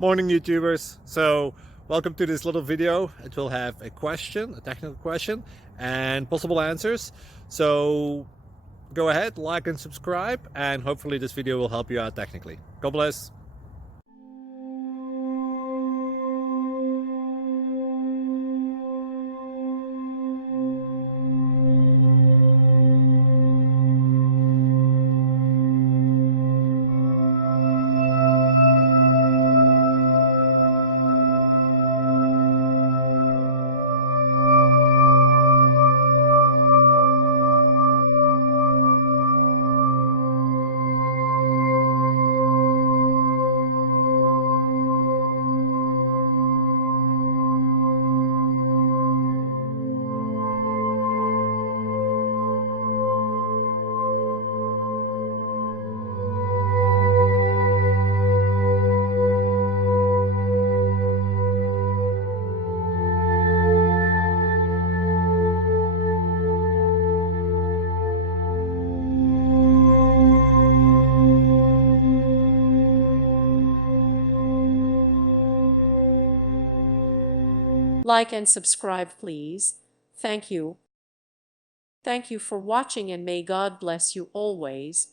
Morning, YouTubers. So welcome to this little video. It will have a question, a technical question, and possible answers. So go ahead, like and subscribe, and hopefully this video will help you out technically. God bless. Like and subscribe, please. Thank you. Thank you for watching, and may God bless you always.